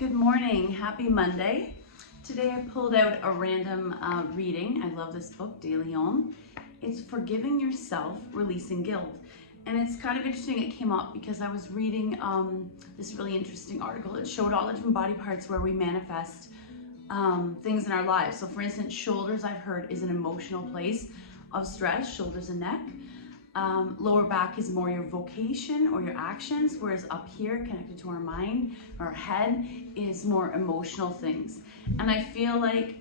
Good morning, happy Monday. Today I pulled out a random reading. I love this book, De Leon. It's Forgiving Yourself, Releasing Guilt. And it's kind of interesting it came up because I was reading this really interesting article. It showed all the different body parts where we manifest things in our lives. So for instance, shoulders I've heard is an emotional place of stress, shoulders and neck. Lower back is more your vocation or your actions, whereas up here, connected to our mind, our head, is more emotional things. And I feel like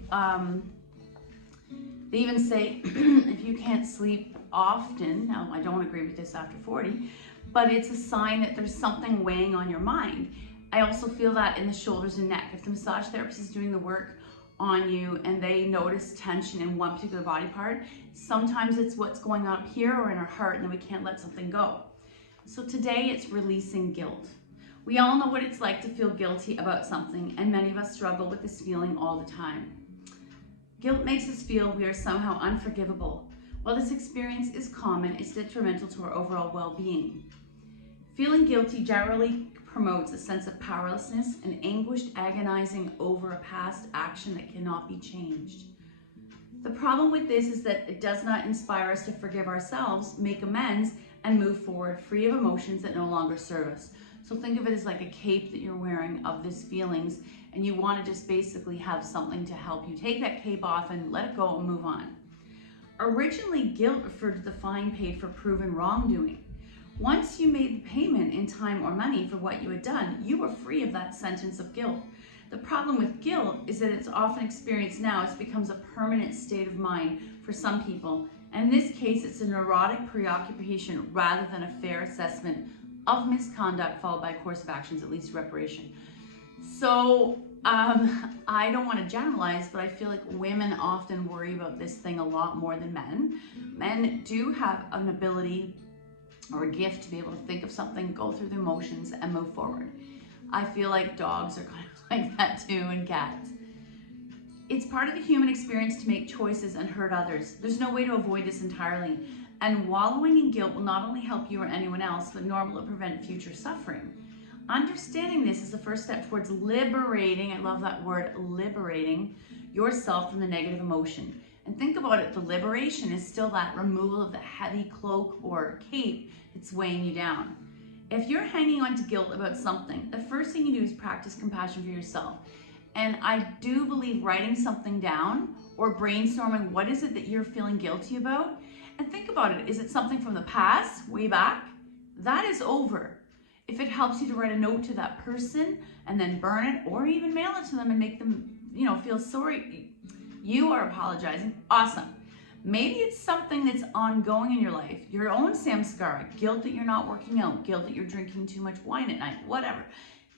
they even say if you can't sleep often, now I don't agree with this after 40, but it's a sign that there's something weighing on your mind. I also feel that in the shoulders and neck. If the massage therapist is doing the work on you and they notice tension in one particular body part, sometimes it's what's going on up here or in our heart, and then we can't let something go. So today it's releasing guilt. We all know what it's like to feel guilty about something, and many of us struggle with this feeling all the time. Guilt makes us feel we are somehow unforgivable. While this experience is common, it's detrimental to our overall well-being. Feeling guilty generally promotes a sense of powerlessness and anguished agonizing over a past action that cannot be changed. The problem with this is that it does not inspire us to forgive ourselves, make amends, and move forward free of emotions that no longer serve us. So think of it as like a cape that you're wearing of these feelings, and you want to just basically have something to help you take that cape off and let it go and move on. Originally, guilt referred to the fine paid for proven wrongdoing. Once you made the payment in time or money for what you had done, you were free of that sentence of guilt. The problem with guilt is that it's often experienced now. It becomes a permanent state of mind for some people. And in this case, it's a neurotic preoccupation rather than a fair assessment of misconduct followed by a course of actions, at least reparation. So I don't want to generalize, but I feel like women often worry about this thing a lot more than men. Men do have an ability or a gift to be able to think of something, go through the emotions, and move forward. I feel like dogs are kind of like that too, and cats. It's part of the human experience to make choices and hurt others. There's no way to avoid this entirely. And wallowing in guilt will not only help you or anyone else, but nor will it prevent future suffering. Understanding this is the first step towards liberating, I love that word, liberating yourself from the negative emotion. And think about it, the liberation is still that removal of the heavy cloak or cape that's weighing you down. If you're hanging on to guilt about something, the first thing you do is practice compassion for yourself. And I do believe writing something down or brainstorming what is it that you're feeling guilty about, and think about it. Is it something from the past, way back? That is over. If it helps you to write a note to that person and then burn it, or even mail it to them and make them, feel sorry you are apologizing, awesome. Maybe it's something that's ongoing in your life, your own samskara, guilt that you're not working out, guilt that you're drinking too much wine at night, whatever.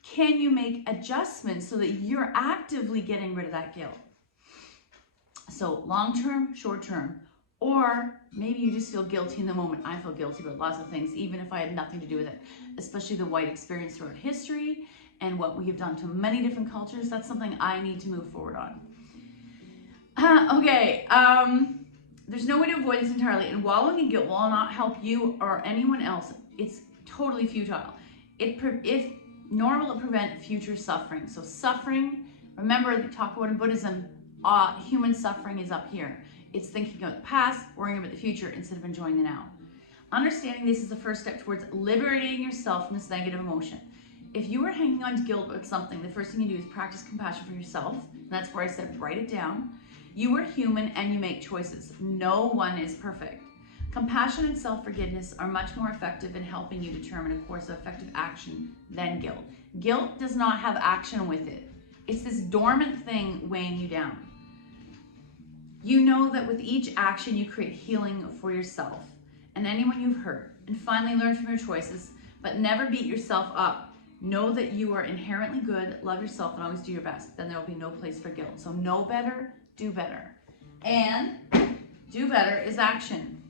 Can you make adjustments so that you're actively getting rid of that guilt? So long-term, short-term, or maybe you just feel guilty in the moment. I feel guilty about lots of things, even if I had nothing to do with it, especially the white experience throughout history and what we have done to many different cultures. That's something I need to move forward on. There's no way to avoid this entirely, and wallowing in guilt will not help you or anyone else. It's totally futile. Nor will it prevent future suffering. So suffering, remember we talk about in Buddhism, human suffering is up here. It's thinking about the past, worrying about the future instead of enjoying the now. Understanding this is the first step towards liberating yourself from this negative emotion. If you are hanging on to guilt about something, the first thing you do is practice compassion for yourself. And that's where I said write it down. You are human and you make choices. No one is perfect. Compassion and self-forgiveness are much more effective in helping you determine a course of effective action than guilt. Guilt does not have action with it. It's this dormant thing weighing you down. You know that with each action you create healing for yourself and anyone you've hurt. And finally, learn from your choices, but never beat yourself up. Know that you are inherently good, love yourself, and always do your best. Then there will be no place for guilt. So know better, do better. And do better is action.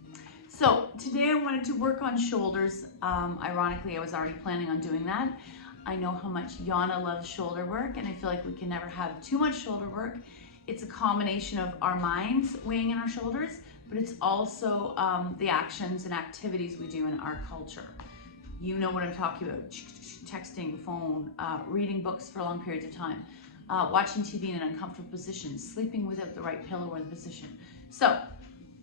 So today I wanted to work on shoulders. Ironically, I was already planning on doing that. I know how much Yana loves shoulder work, and I feel like we can never have too much shoulder work. It's a combination of our minds weighing in our shoulders, but it's also the actions and activities we do in our culture. You know what I'm talking about. Texting, phone, reading books for long periods of time, watching TV in an uncomfortable position, sleeping without the right pillow or the position. So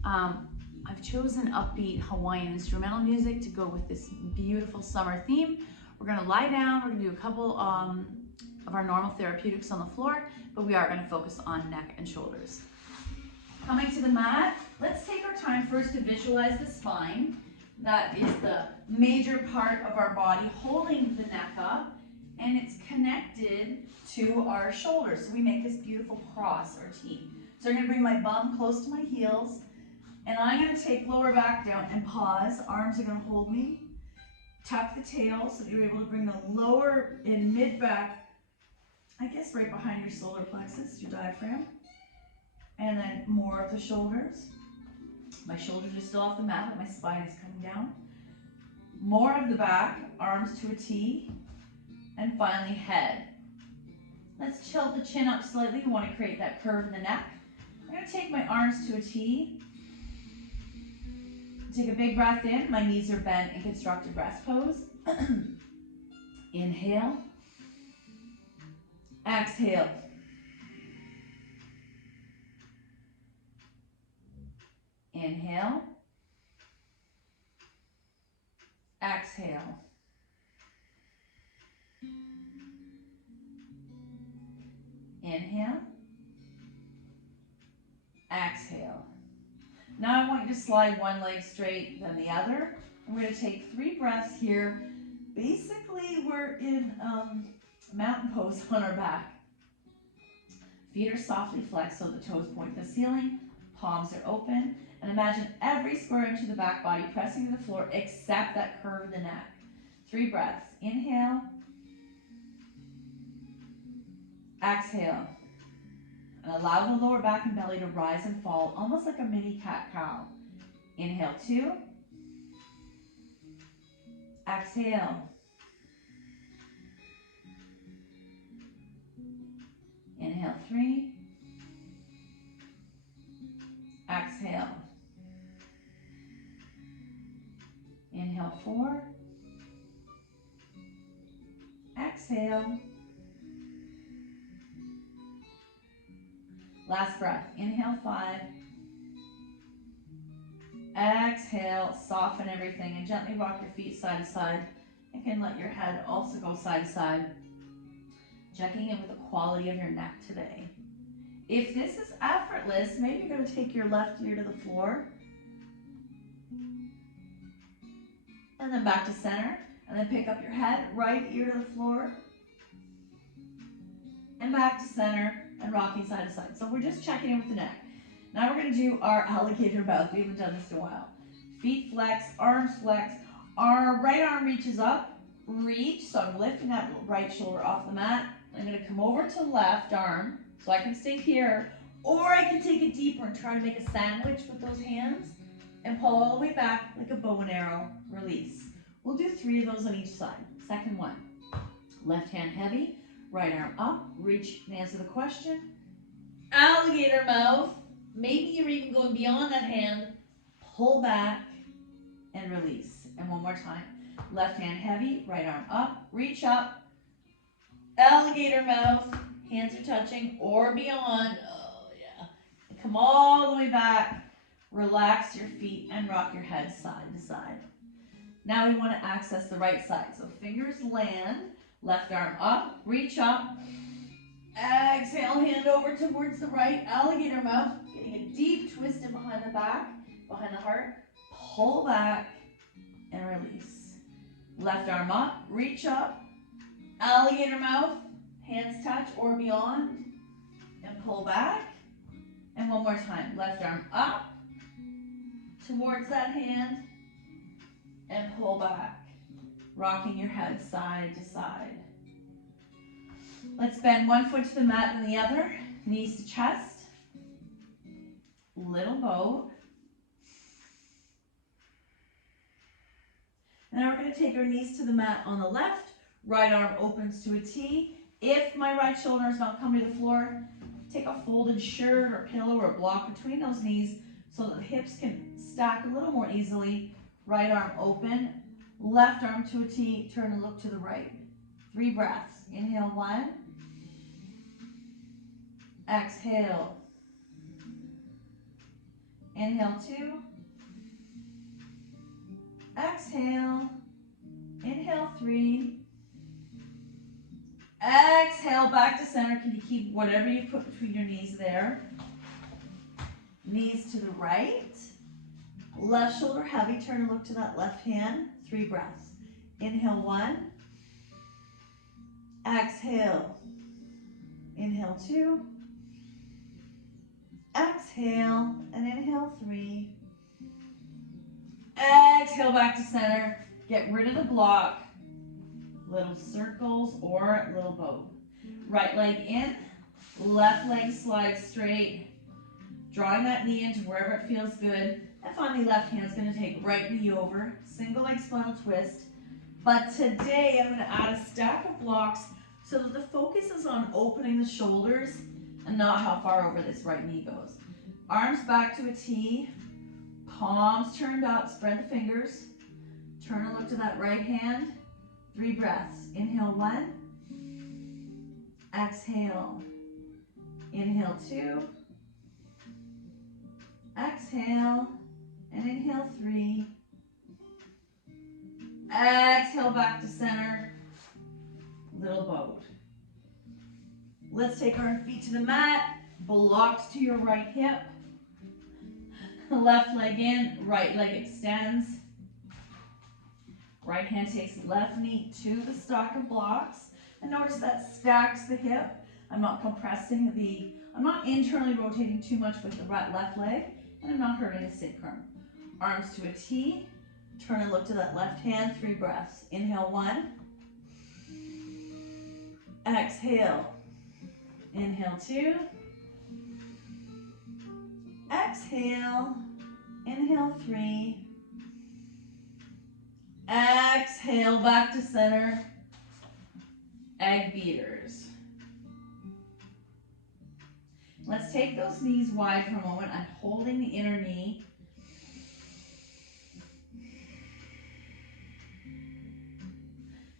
I've chosen upbeat Hawaiian instrumental music to go with this beautiful summer theme. We're gonna lie down, we're gonna do a couple of our normal therapeutics on the floor, but we are gonna focus on neck and shoulders. Coming to the mat, let's take our time first to visualize the spine. That is the major part of our body holding the neck up, and it's connected to our shoulders. So we make this beautiful cross or T. So I'm gonna bring my bum close to my heels, and I'm gonna take lower back down and pause. Arms are gonna hold me. Tuck the tail so that you're able to bring the lower and mid back, I guess right behind your solar plexus, your diaphragm. And then more of the shoulders. My shoulders are still off the mat, but my spine is coming down. More of the back, arms to a T. And finally, head. Let's tilt the chin up slightly. We want to create that curve in the neck. I'm going to take my arms to a T. Take a big breath in. My knees are bent in constructive rest pose. Inhale. Exhale. Inhale. Exhale. Inhale. Exhale. Now I want you to slide one leg straight, then the other. We're going to take 3 breaths here. Basically, we're in mountain pose on our back. Feet are softly flexed so the toes point to the ceiling. Palms are open. And imagine every square inch of the back body pressing to the floor except that curve in the neck. 3 breaths. Inhale. Exhale. And allow the lower back and belly to rise and fall, almost like a mini cat-cow. Inhale 2. Exhale. Inhale 3. Exhale. Inhale 4. Exhale. Last breath. Inhale 5. Exhale. Soften everything and gently rock your feet side to side. You can let your head also go side to side. Checking in with the quality of your neck today. If this is effortless, maybe you're going to take your left ear to the floor. And then back to center. And then pick up your head, right ear to the floor. And back to center and rocking side to side. So we're just checking in with the neck. Now we're going to do our alligator mouth. We haven't done this in a while. Feet flex, arms flex. Our right arm reaches up. Reach. So I'm lifting that right shoulder off the mat. I'm going to come over to left arm. So I can stay here, or I can take it deeper and try to make a sandwich with those hands and pull all the way back like a bow and arrow, release. We'll do 3 of those on each side. Second one, left hand heavy, right arm up, reach and answer the question. Alligator mouth, maybe you're even going beyond that hand, pull back and release. And one more time, left hand heavy, right arm up, reach up, alligator mouth, hands are touching or beyond. Oh, yeah. Come all the way back. Relax your feet and rock your head side to side. Now we want to access the right side. So fingers land, left arm up, reach up. Exhale, hand over towards the right. Alligator mouth. Getting a deep twist in behind the back, behind the heart. Pull back and release. Left arm up, reach up. Alligator mouth. Hands touch or beyond, and pull back. And one more time, left arm up, towards that hand, and pull back. Rocking your head side to side. Let's bend one foot to the mat and the other, knees to chest. Little bow. And now we're going to take our knees to the mat on the left, right arm opens to a T. If my right shoulder is not coming to the floor, take a folded shirt or pillow or block between those knees so that the hips can stack a little more easily. Right arm open, Left arm to a T, turn and look to the right. 3 breaths. Inhale 1. Exhale. Inhale 2. Exhale. Inhale 3. Exhale back to center. Can you keep whatever you put between your knees there? Knees to the right. Left shoulder heavy. Turn and look to that left hand. 3 breaths. Inhale 1. Exhale. Inhale 2. Exhale and inhale 3. Exhale back to center. Get rid of the block. Little circles or little boat. Right leg in. Left leg slides straight. Drawing that knee into wherever it feels good. And finally, left hand's going to take right knee over. Single leg spinal twist. But today, I'm going to add a stack of blocks so that the focus is on opening the shoulders and not how far over this right knee goes. Arms back to a T. Palms turned up. Spread the fingers. Turn and look to that right hand. 3 breaths. Inhale 1. Exhale. Inhale 2. Exhale. And inhale 3. Exhale back to center. Little boat. Let's take our feet to the mat. Blocks to your right hip. Left leg in, right leg extends. Right hand takes left knee to the stack of blocks. And notice that stacks the hip. I'm not compressing I'm not internally rotating too much with the left leg. And I'm not hurting the sacrum. Arms to a T. Turn and look to that left hand. 3 breaths. Inhale 1. Exhale. Inhale 2. Exhale. Inhale 3. Exhale back to center. Egg beaters. Let's take those knees wide for a moment. I'm holding the inner knee.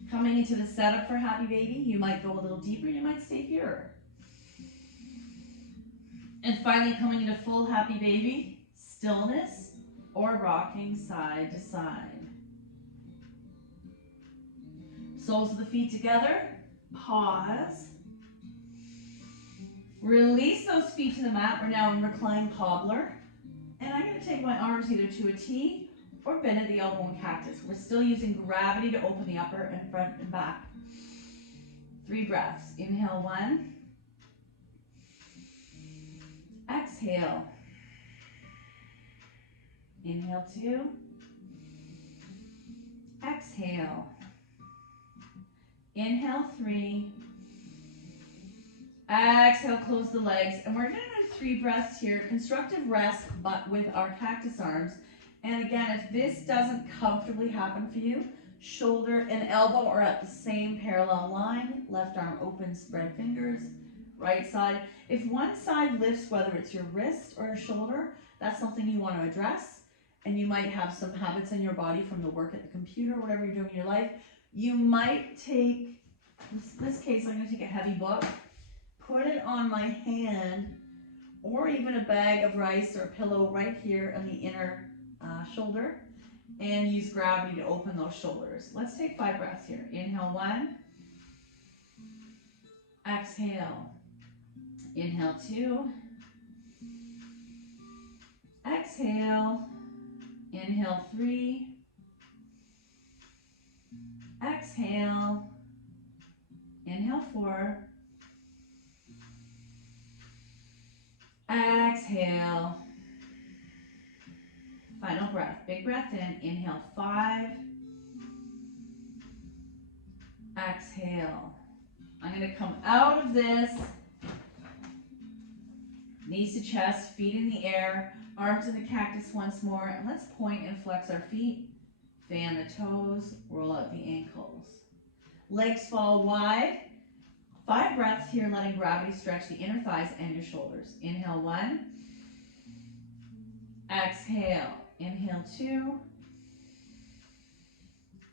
Coming into the setup for Happy Baby, you might go a little deeper, you might stay here. And finally coming into full Happy Baby, stillness or rocking side to side. Soles of the feet together, pause. Release those feet to the mat. We're now in reclined cobbler. And I'm going to take my arms either to a T or bend at the elbow in cactus. We're still using gravity to open the upper and front and back. 3 breaths. Inhale 1. Exhale. Inhale 2. Exhale. Inhale 3. Exhale, close the legs. And we're going to do 3 breaths here. Constructive rest, but with our cactus arms. And again, if this doesn't comfortably happen for you, shoulder and elbow are at the same parallel line. Left arm open, spread fingers. Right side. If one side lifts, whether it's your wrist or your shoulder, that's something you want to address. And you might have some habits in your body from the work at the computer, whatever you're doing in your life. You might take, in this case, I'm going to take a heavy book, put it on my hand, or even a bag of rice or a pillow right here on the inner shoulder, and use gravity to open those shoulders. Let's take 5 breaths here. Inhale 1. Exhale. Inhale 2. Exhale. Inhale 3. Exhale. Inhale 4. Exhale. Final breath. Big breath in. Inhale 5. Exhale. I'm going to come out of this. Knees to chest, feet in the air, arms in the cactus once more. And let's point and flex our feet. Fan the toes, roll out the ankles. Legs fall wide. 5 breaths here, letting gravity stretch the inner thighs and your shoulders. Inhale 1. Exhale. Inhale 2.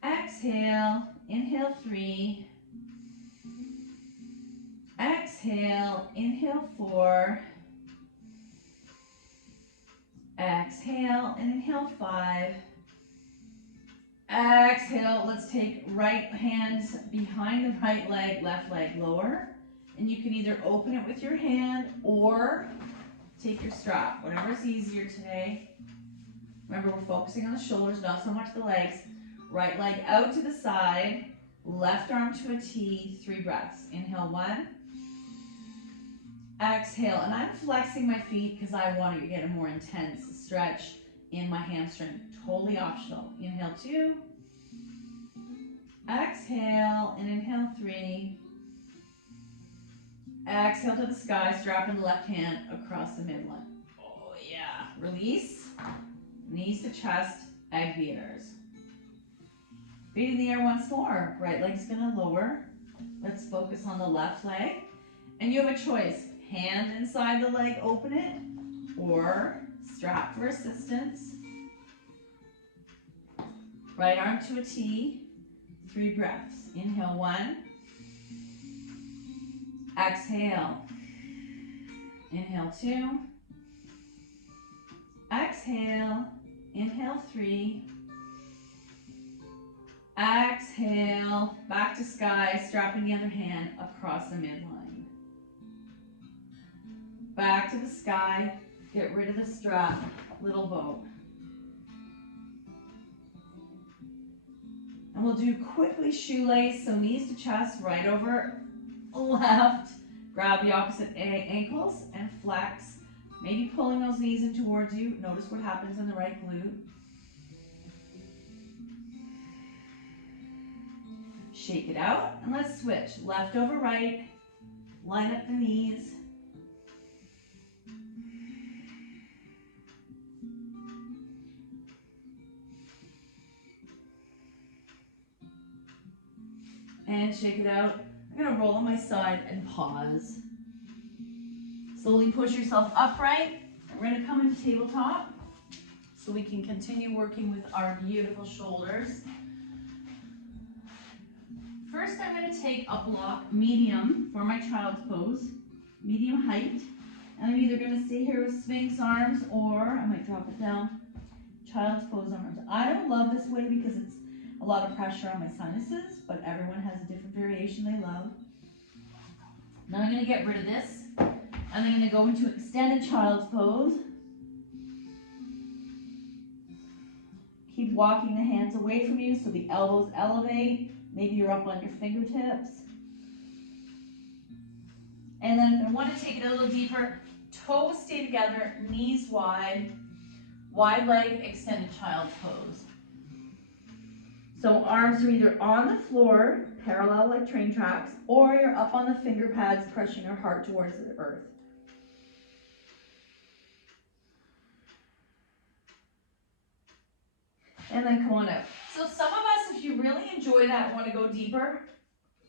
Exhale, inhale 3. Exhale, inhale 4. Exhale and inhale 5. Exhale, let's take right hands behind the right leg, left leg lower. And you can either open it with your hand or take your strap, whatever's easier today. Remember, we're focusing on the shoulders, not so much the legs. Right leg out to the side, left arm to a T, 3 breaths. Inhale 1. Exhale, and I'm flexing my feet because I want to get a more intense stretch in my hamstring. Totally optional. Inhale 2. Exhale and inhale 3. Exhale to the sky, strap in the left hand across the midline. Oh yeah. Release. Knees to chest, egg beaters. Feet in the air once more. Right leg's gonna lower. Let's focus on the left leg. And you have a choice. Hand inside the leg, open it, or strap for assistance. Right arm to a T, 3 breaths. Inhale 1. Exhale. Inhale 2. Exhale. Inhale 3. Exhale. Back to sky, strapping the other hand across the midline. Back to the sky, get rid of the strap, little boat. And we'll do quickly shoelace, so knees to chest, right over left. Grab the opposite ankles and flex. Maybe pulling those knees in towards you. Notice what happens in the right glute. Shake it out, and let's switch. Left over right, line up the knees. And shake it out. I'm gonna roll on my side and pause. Slowly push yourself upright. And we're gonna come into tabletop so we can continue working with our beautiful shoulders. First, I'm gonna take a block medium for my child's pose, medium height. And I'm either gonna stay here with Sphinx arms or I might drop it down, child's pose arms. I don't love this way because it's a lot of pressure on my sinuses, but everyone has a different variation they love. Now I'm going to get rid of this, and I'm going to go into extended child's pose. Keep walking the hands away from you so the elbows elevate. Maybe you're up on your fingertips. And then if I want to take it a little deeper, toes stay together, knees wide, wide leg, extended child's pose. So arms are either on the floor, parallel like train tracks, or you're up on the finger pads, pressing your heart towards the earth. And then come on out. So some of us, if you really enjoy that and want to go deeper,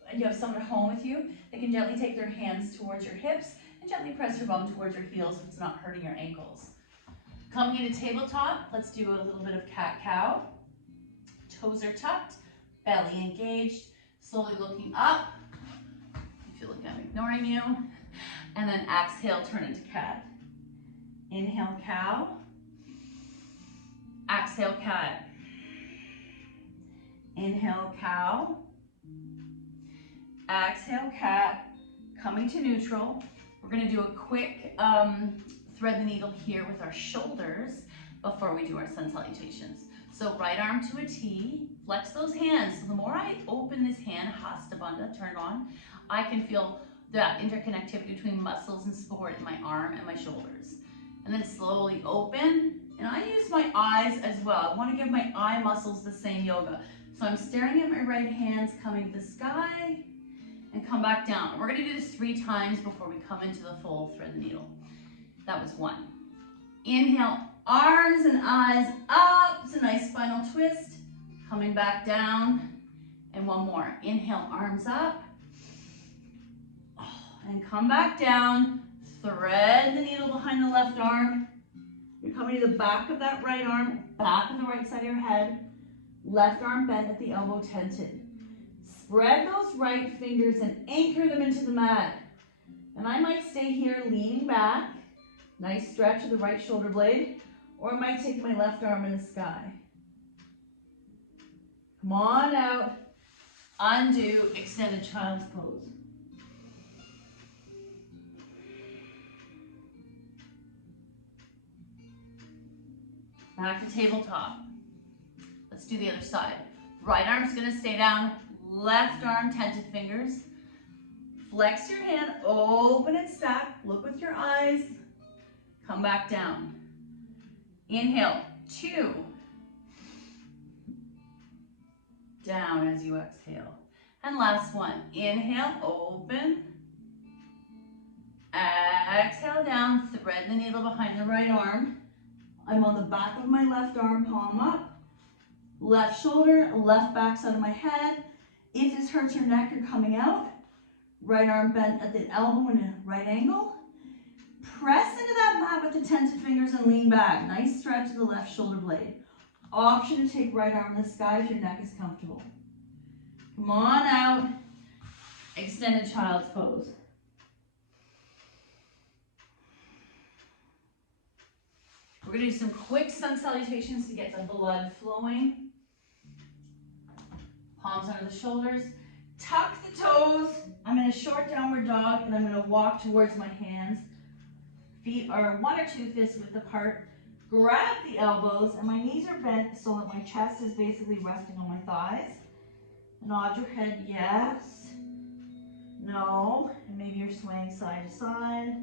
and you have someone at home with you, they can gently take their hands towards your hips and gently press your bum towards your heels if it's not hurting your ankles. Coming into tabletop, let's do a little bit of cat-cow. Toes are tucked, belly engaged, slowly looking up. You feel like I'm ignoring you. And then exhale, turn into cat. Inhale, cow. Exhale, cat. Inhale, cow. Exhale, cat. Coming to neutral. We're going to do a quick thread the needle here with our shoulders before we do our sun salutations. So right arm to a T, flex those hands. So the more I open this hand, Hasta Bandha, turn it on, I can feel that interconnectivity between muscles and support in my arm and my shoulders. And then slowly open, and I use my eyes as well. I want to give my eye muscles the same yoga. So I'm staring at my right hands, coming to the sky, and come back down. And we're going to do this 3 times before we come into the full thread the needle. That was 1. Inhale, arms and eyes up. It's a nice spinal twist. Coming back down. And 1 more. Inhale, arms up. And come back down. Thread the needle behind the left arm. You're coming to the back of that right arm, back of the right side of your head. Left arm bent at the elbow, tented. Spread those right fingers and anchor them into the mat. And I might stay here leaning back. Nice stretch of the right shoulder blade. Or I might take my left arm in the sky. Come on out. Undo extended child's pose. Back to tabletop. Let's do the other side. Right arm's gonna stay down, left arm tented fingers. Flex your hand, open and stack, look with your eyes. Come back down. Inhale, 2. Down as you exhale. And last one, inhale, open. Exhale down, thread the needle behind the right arm. I'm on the back of my left arm, palm up. Left shoulder, left back side of my head. If this hurts your neck, you're coming out. Right arm bent at the elbow in a right angle. Press into that mat with the tented fingers and lean back. Nice stretch of the left shoulder blade. Option to take right arm in the sky if your neck is comfortable. Come on out. Extended child's pose. We're going to do some quick sun salutations to get the blood flowing. Palms under the shoulders. Tuck the toes. I'm in a short downward dog and I'm going to walk towards my hands. Feet are 1 or 2 fists width apart. Grab the elbows and my knees are bent so that my chest is basically resting on my thighs. Nod your head yes, no, and maybe you're swaying side to side.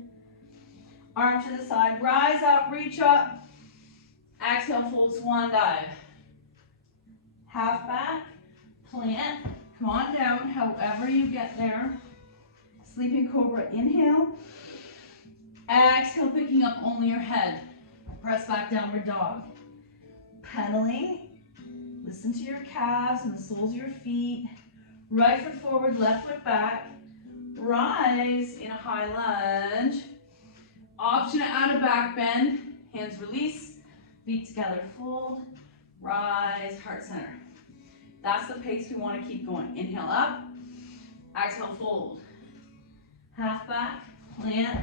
Arm to the side, rise up, reach up. Exhale, fold swan dive. Half back, plant, come on down, however you get there. Sleeping cobra, inhale. Exhale, picking up only your head. Press back, downward dog. Pedaling. Listen to your calves and the soles of your feet. Right foot forward, left foot back. Rise in a high lunge. Option to add a back bend. Hands release. Feet together, fold. Rise, heart center. That's the pace we want to keep going. Inhale up. Exhale, fold. Half back, plant,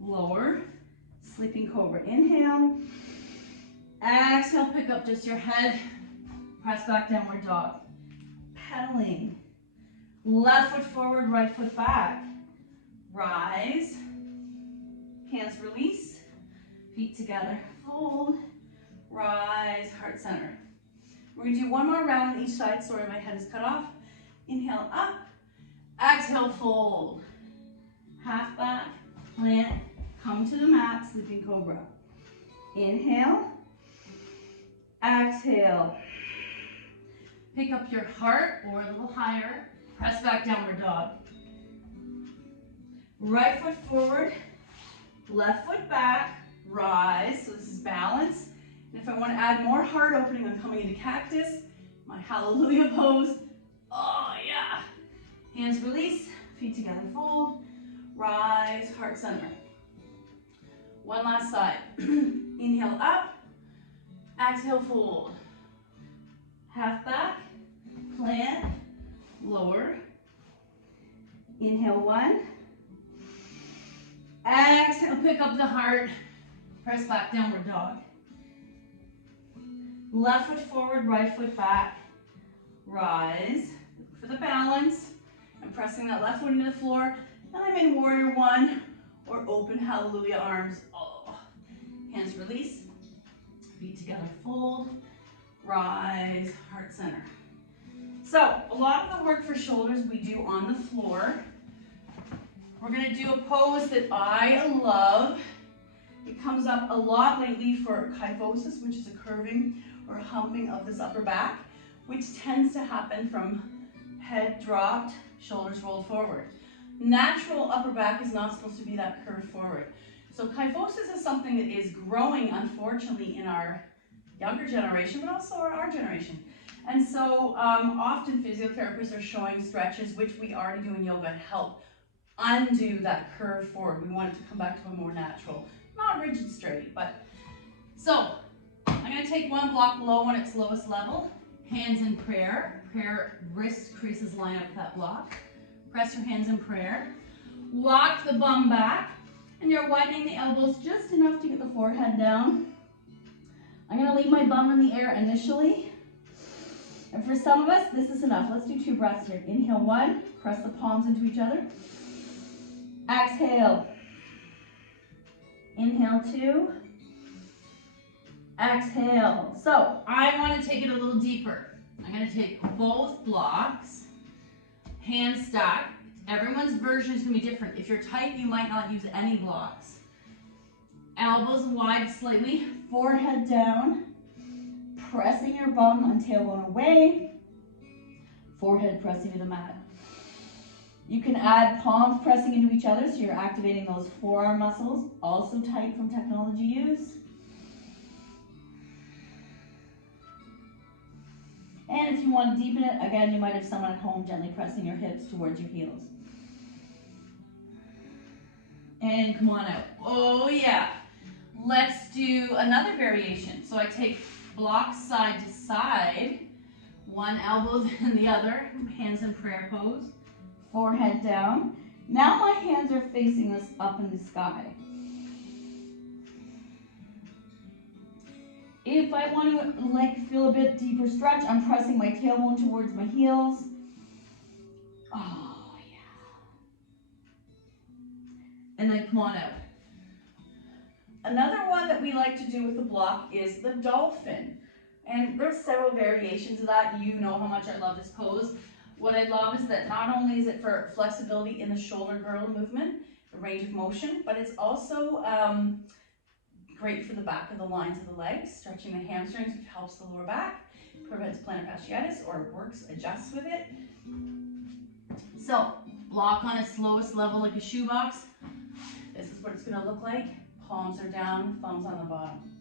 lower. Sleeping cobra, inhale. Exhale, pick up just your head. Press back, downward dog. Pedaling. Left foot forward, right foot back. Rise. Hands release. Feet together, fold. Rise, heart center. We're going to do one more round on each side. Sorry, my head is cut off. Inhale up. Exhale, fold. Half back, plant. Come to the mat, sleeping cobra. Inhale. Exhale. Pick up your heart or a little higher. Press back, downward dog. Right foot forward, left foot back, rise. So this is balance. And if I want to add more heart opening, I'm coming into cactus, my hallelujah pose. Oh yeah. Hands release, feet together, fold. Rise, heart center. One last side. Inhale up, exhale, fold. Half back, plant, lower. Inhale 1. Exhale, pick up the heart. Press back, downward dog. Left foot forward, right foot back. Rise. Look for the balance. I'm pressing that left foot into the floor. And I'm in warrior 1 or open hallelujah arms. Oh. Hands release. Feet together, fold. Rise, heart center. So a lot of the work for shoulders we do on the floor. We're going to do a pose that I love. It comes up a lot lately for kyphosis, which is a curving or humping of this upper back, which tends to happen from head dropped, shoulders rolled forward. Natural upper back is not supposed to be that curved forward. So kyphosis is something that is growing, unfortunately, in our younger generation, but also our generation. And so often physiotherapists are showing stretches, which we already do in yoga, help undo that curve forward. We want it to come back to a more natural, not rigid straight, but. So I'm going to take one block low on its lowest level. Hands in prayer. Prayer, wrist creases line up that block. Press your hands in prayer. Walk the bum back. And you're widening the elbows just enough to get the forehead down. I'm gonna leave my bum in the air initially. And for some of us, this is enough. Let's do 2 breaths here. Inhale 1, press the palms into each other. Exhale. Inhale 2. Exhale. So I want to take it a little deeper. I'm going to take both blocks, hands stacked. Everyone's version is going to be different. If you're tight, you might not use any blocks. Elbows wide slightly, forehead down, pressing your bum and tailbone away, forehead pressing to the mat. You can add palms pressing into each other so you're activating those forearm muscles, also tight from technology use. And if you want to deepen it, again, you might have someone at home gently pressing your hips towards your heels. And come on out. Oh yeah. Let's do another variation. So I take blocks side to side, one elbow then the other, hands in prayer pose, forehead down. Now my hands are facing us up in the sky. If I want to feel a bit deeper stretch, I'm pressing my tailbone towards my heels. Oh yeah. And then come on out. Another one that we like to do with the block is the dolphin. And there's several variations of that. You know how much I love this pose. What I love is that not only is it for flexibility in the shoulder girdle movement, the range of motion, but it's also great for the back of the lines of the legs, stretching the hamstrings, which helps the lower back, prevents plantar fasciitis, or works, adjusts with it. So, block on its lowest level like a shoebox. This is what it's going to look like. Palms are down, thumbs on the bottom.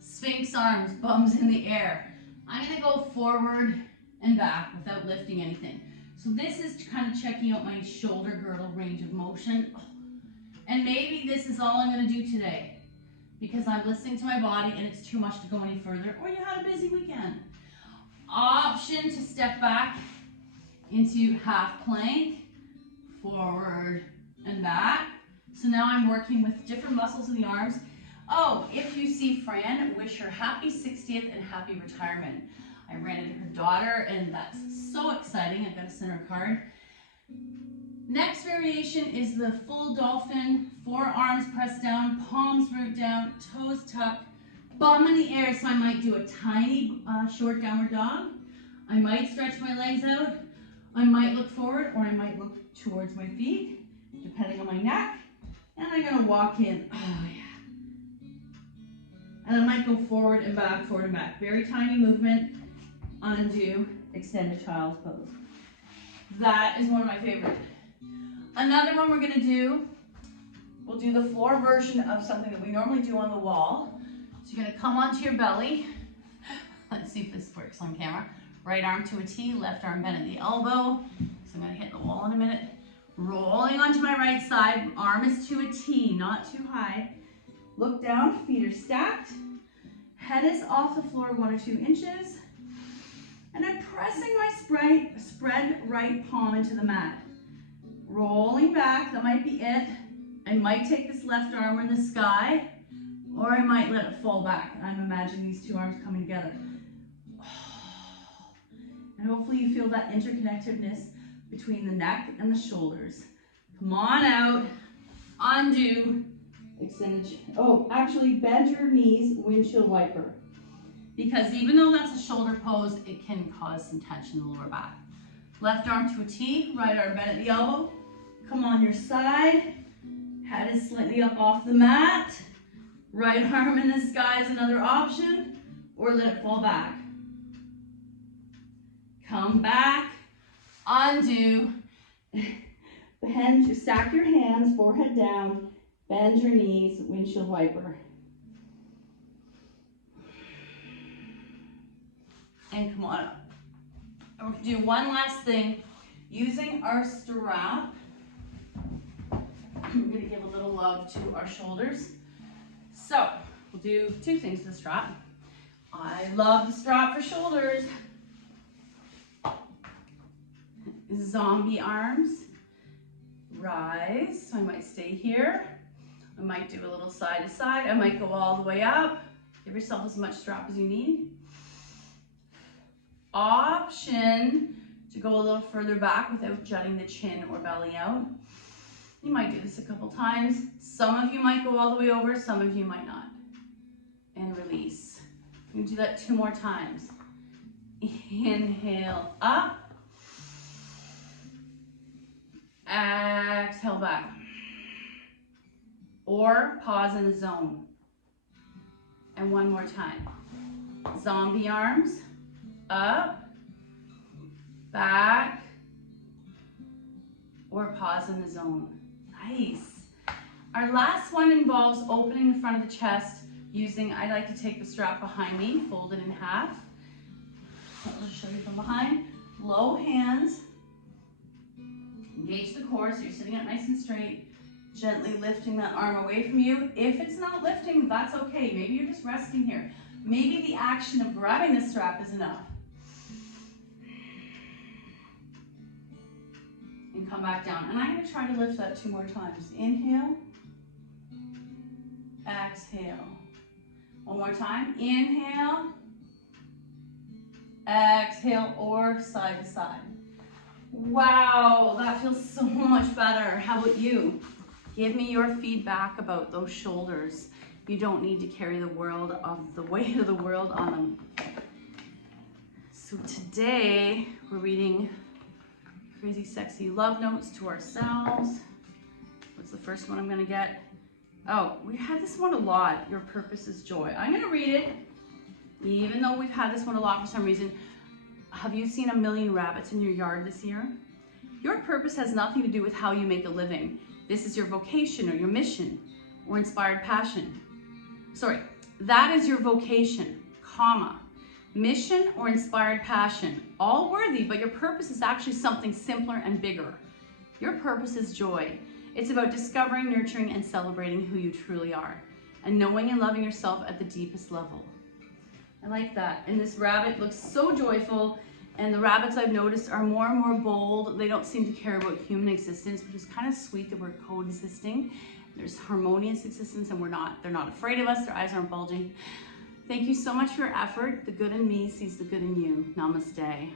Sphinx arms, bums in the air. I'm going to go forward and back without lifting anything. So this is kind of checking out my shoulder girdle range of motion. And maybe this is all I'm going to do today because I'm listening to my body and it's too much to go any further, or you had a busy weekend. Option to step back into half plank, forward and back. So now I'm working with different muscles in the arms. Oh, if you see Fran, wish her happy 60th and happy retirement. I ran into her daughter and that's so exciting. I've got to send her a card. Next variation is the full dolphin, forearms pressed down, palms root down, toes tucked, bum in the air. So I might do a tiny short downward dog. I might stretch my legs out. I might look forward or I might look towards my feet, depending on my neck. And I'm gonna walk in, oh yeah. And I might go forward and back, forward and back. Very tiny movement, undo, extended child's pose. That is one of my favorite. Another one we're gonna do, we'll do the floor version of something that we normally do on the wall. So you're gonna come onto your belly. Let's see if this works on camera. Right arm to a T, left arm bent at the elbow. So I'm gonna hit the wall in a minute. Rolling onto my right side, arm is to a T, not too high. Look down, feet are stacked. Head is off the floor 1 or 2 inches. And I'm pressing my spread right palm into the mat. Rolling back, that might be it. I might take this left arm in the sky, or I might let it fall back. I'm imagining these 2 arms coming together. And hopefully you feel that interconnectedness between the neck and the shoulders. Come on out, undo, extend. Oh, actually bend your knees, windshield wiper. Because even though that's a shoulder pose, it can cause some tension in the lower back. Left arm to a T, right arm bent at the elbow. Come on your side, head is slightly up off the mat. Right arm in the sky is another option, or let it fall back. Come back, undo, bend, stack your hands, forehead down, bend your knees, windshield wiper. And come on up. And we're gonna do one last thing. Using our strap, I'm gonna give a little love to our shoulders. So we'll do 2 things to the strap. I love the strap for shoulders. Zombie arms. Rise. So I might stay here. I might do a little side to side. I might go all the way up. Give yourself as much strap as you need. Option to go a little further back without jutting the chin or belly out. You might do this a couple times. Some of you might go all the way over, some of you might not. And release. You can do that 2 more times. Inhale up. Exhale back. Or pause in the zone. And 1 more time. Zombie arms. Up. Back. Or pause in the zone. Nice. Our last one involves opening the front of the chest using, I like to take the strap behind me, fold it in half. I'll just show you from behind. Low hands. Engage the core so you're sitting up nice and straight. Gently lifting that arm away from you. If it's not lifting, that's okay. Maybe you're just resting here. Maybe the action of grabbing the strap is enough. And come back down. And I'm going to try to lift that 2 more times. Inhale. Exhale. 1 more time. Inhale. Exhale, or side to side. Wow, that feels so much better. How about you? Give me your feedback about those shoulders. You don't need to carry the weight of the world on them. So today we're reading Crazy Sexy Love Notes to Ourselves. What's the first one I'm gonna get? Oh, we had this one a lot. Your purpose is joy. I'm gonna read it, even though we've had this one a lot for some reason. Have you seen 1,000,000 rabbits in your yard this year? Your purpose has nothing to do with how you make a living. This is your vocation or your mission or inspired passion. Sorry, that is your vocation, comma. Mission or inspired passion, all worthy, but your purpose is actually something simpler and bigger. Your purpose is joy. It's about discovering, nurturing, and celebrating who you truly are, and knowing and loving yourself at the deepest level. I like that. And this rabbit looks so joyful, and the rabbits I've noticed are more and more bold. They don't seem to care about human existence, which is kind of sweet that we're coexisting. There's harmonious existence, and they're not afraid of us. Their eyes aren't bulging. Thank you so much for your effort. The good in me sees the good in you. Namaste.